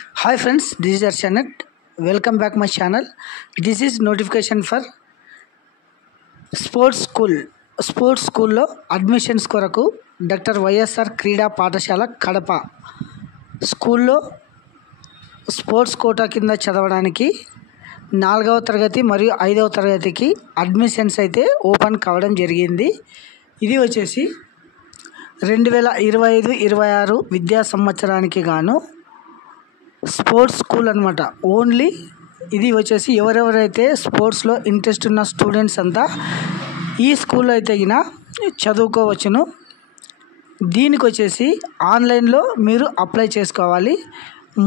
Hi friends, this is Arshanet. Welcome back my channel. This is notification for sports స్కూల్లో admissions కొరకు doctor YSR క్రీడా పాఠశాల కడప స్కూల్లో sports quota కింద చదవడానికి 4వ తరగతి మరియు 5వ తరగతికి అడ్మిషన్స్ అయితే ఓపెన్ కావడం జరిగింది. ఇది వచ్చేసి 2025-26 విద్యా సంవత్సరానికి గాను స్పోర్ట్స్ స్కూల్ అనమాట. ఓన్లీ ఇది వచ్చేసి ఎవరెవరైతే స్పోర్ట్స్లో ఇంట్రెస్ట్ ఉన్న స్టూడెంట్స్ అంతా ఈ స్కూల్లో అయితే చదువుకోవచ్చును. దీనికి వచ్చేసి ఆన్లైన్లో మీరు అప్లై చేసుకోవాలి.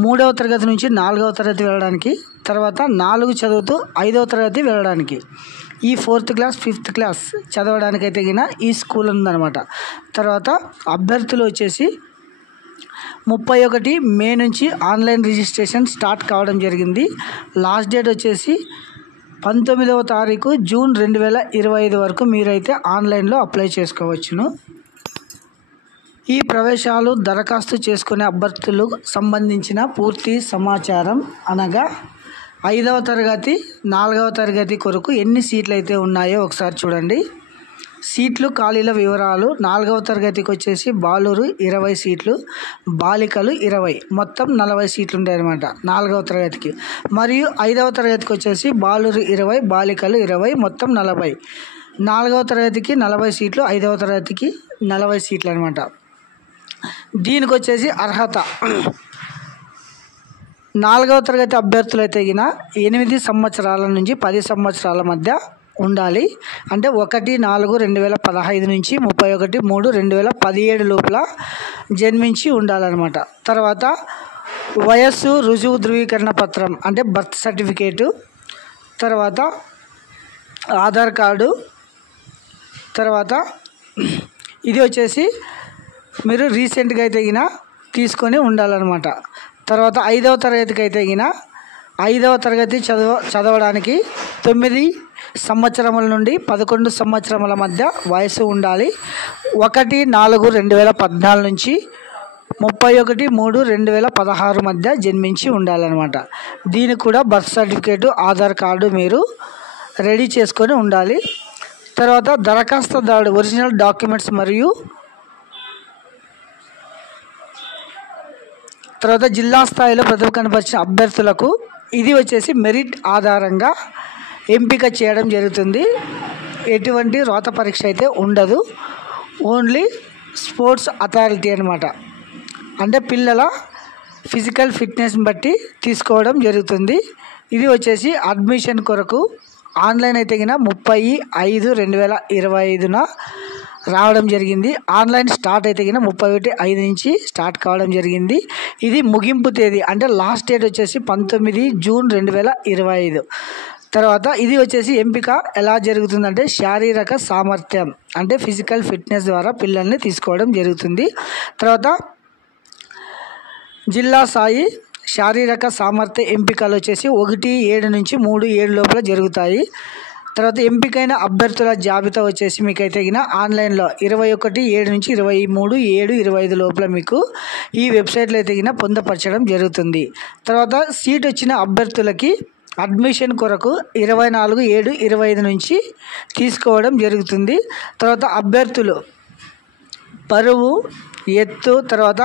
3వ తరగతి నుంచి 4వ తరగతి వెళ్ళడానికి, తర్వాత 4 చదువుతూ 5వ తరగతి వెళ్ళడానికి, ఈ 4th క్లాస్ 5th క్లాస్ చదవడానికి అయితే ఈ స్కూల్ ఉందన్నమాట. తర్వాత అభ్యర్థులు వచ్చేసి 31 మే నుంచి ఆన్లైన్ రిజిస్ట్రేషన్ స్టార్ట్ కావడం జరిగింది. లాస్ట్ డేట్ వచ్చేసి 19వ తారీఖు జూన్ 2025 వరకు మీరైతే ఆన్లైన్లో అప్లై చేసుకోవచ్చును. ఈ ప్రవేశాలు దరఖాస్తు చేసుకునే అభ్యర్థులకు సంబంధించిన పూర్తి సమాచారం అనగా 5వ తరగతి 4వ తరగతి కొరకు ఎన్ని సీట్లు అయితే ఉన్నాయో ఒకసారి చూడండి. సీట్లు ఖాళీల వివరాలు: 4వ తరగతికి వచ్చేసి బాలురు 20 సీట్లు, బాలికలు 20, మొత్తం 40 సీట్లు ఉంటాయన్నమాట 4వ తరగతికి. మరియు 5వ తరగతికి వచ్చేసి బాలురు 20, బాలికలు 20, మొత్తం 40. 4వ తరగతికి 40 సీట్లు, 5వ తరగతికి 40 సీట్లు అనమాట. దీనికి వచ్చేసి అర్హత 4వ తరగతి అభ్యర్థులు అయితే 8 సంవత్సరాల నుంచి 10 సంవత్సరాల మధ్య ఉండాలి. అంటే 1/4/2015 నుంచి 31/3/2017 లోపల జన్మించి ఉండాలన్నమాట. తర్వాత వయస్సు రుజువు ధృవీకరణ పత్రం అంటే బర్త్ సర్టిఫికేటు, తర్వాత ఆధార్ కార్డు, తర్వాత ఇది వచ్చేసి మీరు రీసెంట్గా అయితే తీసుకొని ఉండాలన్నమాట. తర్వాత 5వ తరగతికి అయితే 5వ తరగతి చదవడానికి 9 సంవత్సరముల నుండి 11 సంవత్సరముల మధ్య వయసు ఉండాలి. 1/4/2014 నుంచి 31/3/2016 మధ్య జన్మించి ఉండాలన్నమాట. దీనికి కూడా బర్త్ సర్టిఫికేటు, ఆధార్ కార్డు మీరు రెడీ చేసుకొని ఉండాలి. తర్వాత దరఖాస్తుదారుడు ఒరిజినల్ డాక్యుమెంట్స్ మరియు తర్వాత జిల్లా స్థాయిలో ప్రతిభ కనపరిచిన అభ్యర్థులకు ఇది వచ్చేసి మెరిట్ ఆధారంగా ఎంపిక చేయడం జరుగుతుంది. ఎటువంటి రాత పరీక్ష అయితే ఉండదు. ఓన్లీ స్పోర్ట్స్ అథారిటీ అనమాట. అంటే పిల్లల ఫిజికల్ ఫిట్నెస్ని బట్టి తీసుకోవడం జరుగుతుంది. ఇది వచ్చేసి అడ్మిషన్ కొరకు ఆన్లైన్ అయితే 30/5/2025న రావడం జరిగింది. ఆన్లైన్ స్టార్ట్ అయితే 31/5 నుంచి స్టార్ట్ కావడం జరిగింది. ఇది ముగింపు తేదీ అంటే లాస్ట్ డేట్ వచ్చేసి 19 జూన్ 2025. తర్వాత ఇది వచ్చేసి ఎంపిక ఎలా జరుగుతుందంటే శారీరక సామర్థ్యం అంటే ఫిజికల్ ఫిట్నెస్ ద్వారా పిల్లల్ని తీసుకోవడం జరుగుతుంది. తర్వాత జిల్లా స్థాయి శారీరక సామర్థ్య ఎంపికలు వచ్చేసి 1/7 నుంచి 3/7 లోపల జరుగుతాయి. తర్వాత ఎంపికైన అభ్యర్థుల జాబితా వచ్చేసి మీకైతే ఆన్లైన్లో 21/7 నుంచి 23/7/25 లోపల మీకు ఈ వెబ్సైట్లో అయితే పొందపరచడం జరుగుతుంది. తర్వాత సీట్ వచ్చిన అభ్యర్థులకి అడ్మిషన్ కొరకు 24/7/25 నుంచి తీసుకోవడం జరుగుతుంది. తర్వాత అభ్యర్థులు పరువు, ఎత్తు, తర్వాత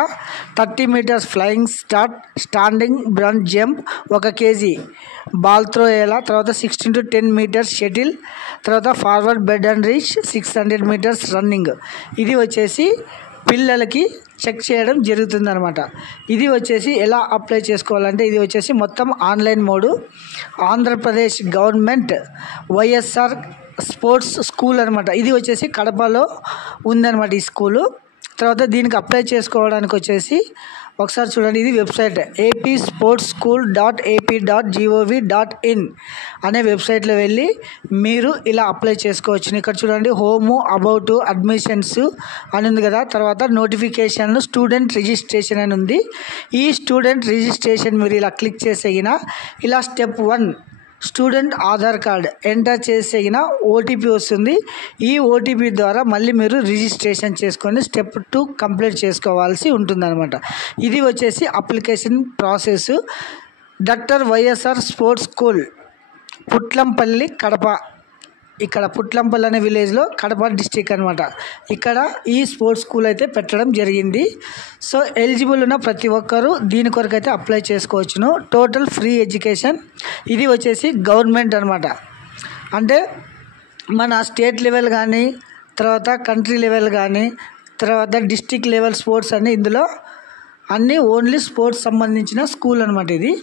30 metres flying start, standing broad jump, 1 kg ball throw వేయాలా, తర్వాత 16-10 మీటర్స్ షటిల్, తర్వాత forward bend and reach, 600 metres running. ఇది వచ్చేసి పిల్లలకి చెక్ చేయడం జరుగుతుంది అనమాట. ఇది వచ్చేసి ఎలా అప్లై చేసుకోవాలంటే ఇది వచ్చేసి మొత్తం online mode. Andhra Pradesh government YSR sports school అనమాట. ఇది వచ్చేసి కడపలో ఉందన్నమాట ఈ స్కూలు. తర్వాత దీనికి అప్లై చేసుకోవడానికి వచ్చేసి ఒకసారి చూడండి, ఇది వెబ్సైట్ apsportschool.ap.gov.in అనే వెబ్సైట్లో వెళ్ళి మీరు ఇలా అప్లై చేసుకోవచ్చు. ఇక్కడ చూడండి హోము, అబౌట్, అడ్మిషన్స్ అని ఉంది కదా. తర్వాత నోటిఫికేషన్, స్టూడెంట్ రిజిస్ట్రేషన్ అని ఉంది. ఈ స్టూడెంట్ రిజిస్ట్రేషన్ మీరు ఇలా క్లిక్ చేసే ఇలా step 1 student Aadhaar card enter చేసిన ఓటీపీ వస్తుంది. ఈ ఓటీపీ ద్వారా మళ్ళీ మీరు రిజిస్ట్రేషన్ చేసుకొని స్టెప్ 2 కంప్లీట్ చేసుకోవాల్సి ఉంటుందన్నమాట. ఇది వచ్చేసి application process. Doctor YSR sports school, Putlampalli, Kadapa. ఇక్కడ పుట్లంపల్లి అనే విలేజ్లో కడప డిస్టిక్ అనమాట. ఇక్కడ ఈ స్పోర్ట్స్ స్కూల్ అయితే పెట్టడం జరిగింది. సో ఎలిజిబుల్ ఉన్న ప్రతి ఒక్కరూ దీని కొరకు అయితే అప్లై చేసుకోవచ్చును. Total free education. ఇది వచ్చేసి గవర్నమెంట్ అనమాట. అంటే మన స్టేట్ లెవెల్ కానీ, తర్వాత కంట్రీ లెవెల్ కానీ, తర్వాత డిస్టిక్ లెవెల్ స్పోర్ట్స్ అన్నీ ఇందులో అన్నీ ఓన్లీ స్పోర్ట్స్ సంబంధించిన స్కూల్ అనమాట ఇది.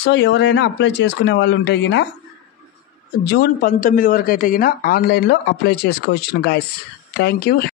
సో ఎవరైనా అప్లై చేసుకునే వాళ్ళు ఉంటే గిన జూన్ 19 వరకు అయితే గిన ఆన్లైన్లో అప్లై చేసుకోవచ్చును గాయస్. Thank you.